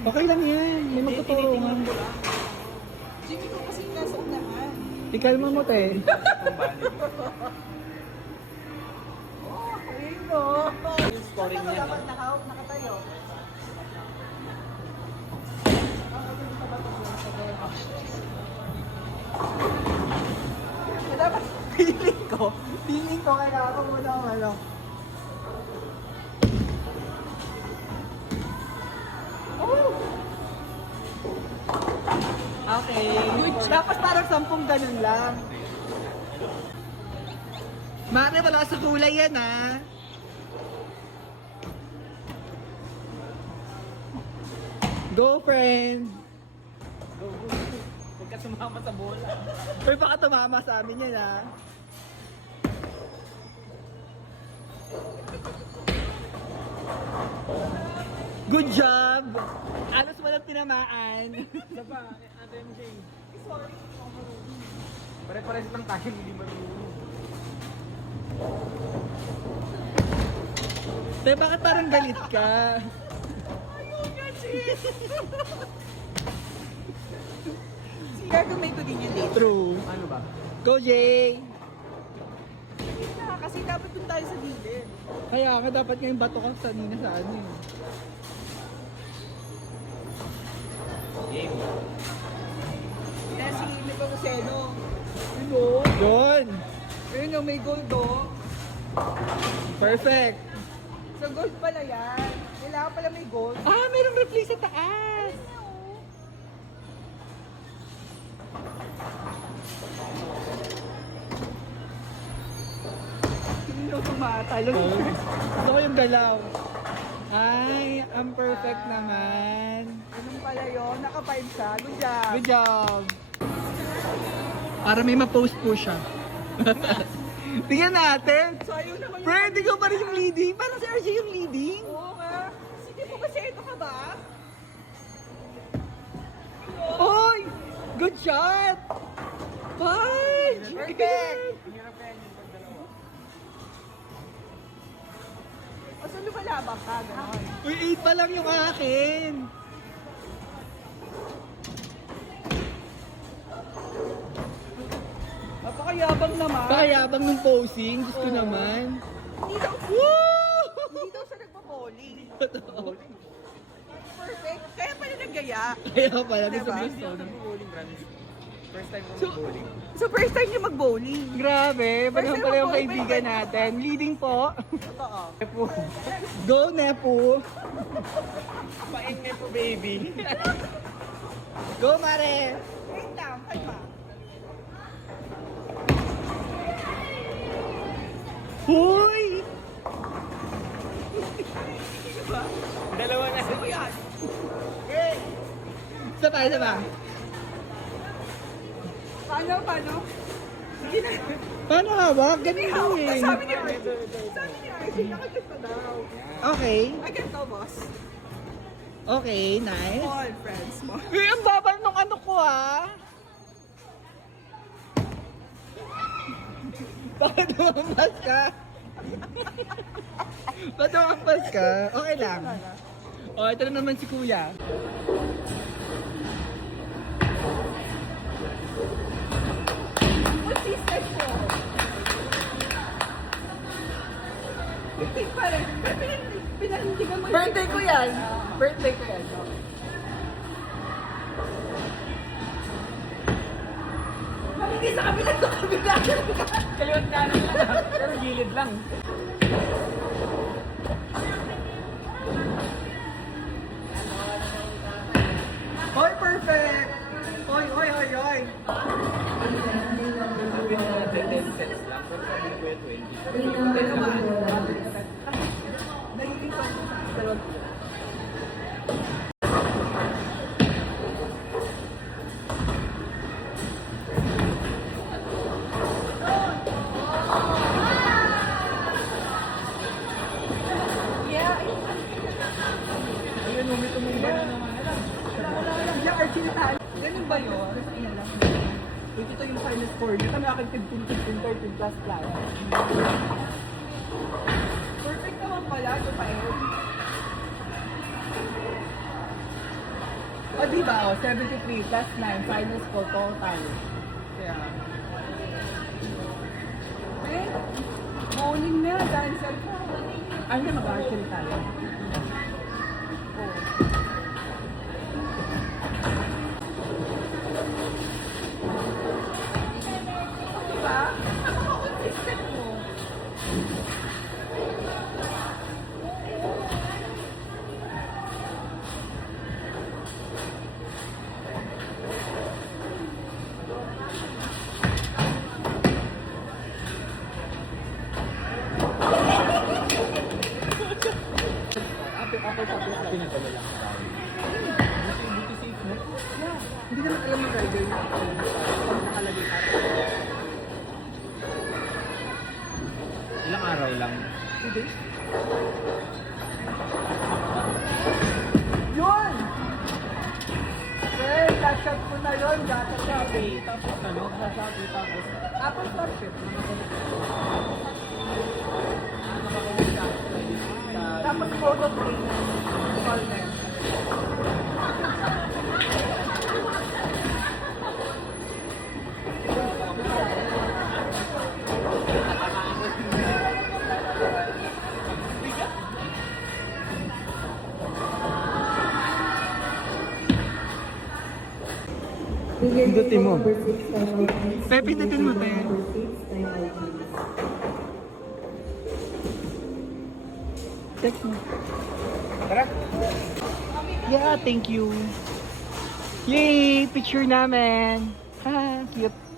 Okay lang yan. May magtutulungan. Jimmy ko kasi nasa unahan. Ikalma mo, te. Oh, ayun no. Yung scoring niya. Dapat nakatayo. Dapat feeling ko kailangan ko muna ang ano. Okay. Dapat parang 10 ganun lang. Mare, wala sa kulay yan, ha? Go, friend! Huwag ka sumama sa bola. Pero baka tumama sa amin yan, ha? Good job! Alos walang tinamaan. Isa pa, Ate MJ. Sorry, pare-pares lang tayo, hindi marunong. Te, bakit parang galit ka? Gagawin ko din yun later. True. Ano ba? Go, Jay! Hindi na, kasi dapat dun tayo sa gilid. Kaya ka dapat ngayong bato ka sanina sa ano eh. Game. Kaya si Nepomuceno. Yun! Ayun yung may gold do. Perfect! So gold pala yan. Kailangan pala may gold. Ah, mayroong replay sa taas! Sino tumatalo? Gusto ko yung galaw. Ay, ang perfect naman. Anong pala yun? Naka-5 siya. Good job. Good job! Para may ma-post po siya. Tingnan natin! So ayun naman Friend, ikaw pa rin yung leading. Parang si RJ yung leading. Oo nga. Sige po kasi ito ka ba? Hoy! Good shot! Punch! Perfect! O so lumalabang ka, gano'n. Uy, 8 pa lang yung akin. Napakayabang naman. Pakayabang nung posing. Gusto ko naman. Hindi daw, Woo! hindi daw siya nagpa-bowling. Perfect. Kaya pala nagaya. Kaya pala, gusto Diba? gusto. Bowling, Francis. First time ko So- mag-bowling. So first time niya mag-bowling. Grabe, parang First pala yung time kaibigan ako, natin. Leading po. Totoo. Nepo. Go, Nepo. Paing Nepo, baby. Go, Mare. Wait lang, kalma. Huy! Dalawa na. Ano yan? Isa pa, isa pa. Paano? Sige na. Paano hawak? Ganun lang eh. Sabi ni RJ, nakagat pa daw. Okay. Agad to, boss. Okay, nice. Small, friends, small. Uy, ang babal nung ano ko ah. Bakit lumampas ka? Bakit lumampas ka? Okay lang. O, ito na naman si Kuya. What's this set for? Hindi pa rin. Pinanindigan mo. Birthday ko yan. Birthday ko yan. Hindi sa kabila to kabila. Kaliwat kanan lang. Pero gilid lang. Hoy, perfect! Hoy, hoy, hoy, hoy! Sabi na natin 10 cents lang. Pero sabi ni Kuya 20. Nagiging ko. Ayun, tumumba na naman. Yung RJ na tayo. Ganun ba yun? Ito yung final score niya. Kami akin 15, 13 plus plus. Perfect naman pala. Ito pa yun. O diba, 73 plus 9, finals ko total. Kaya, Eh, bowling na, dancer ka. Ano na mag-archery tayo? Diba? Consistent mo. pinadala lang. Buti safe mo. Yeah, hindi naman alam ng rider na kung nakalagay ka. Ilang araw lang. 2 days? Yun! Well, catch-up ko na yun, data Shopee. Tapos ano, sa Shopee, tapos Apple Starship. Tapos photo frame. Call them. Pindutin mo. Pindutin mo, te. Check mo. tara. Yeah, thank you. Yay! Picture namin. Ha, cute.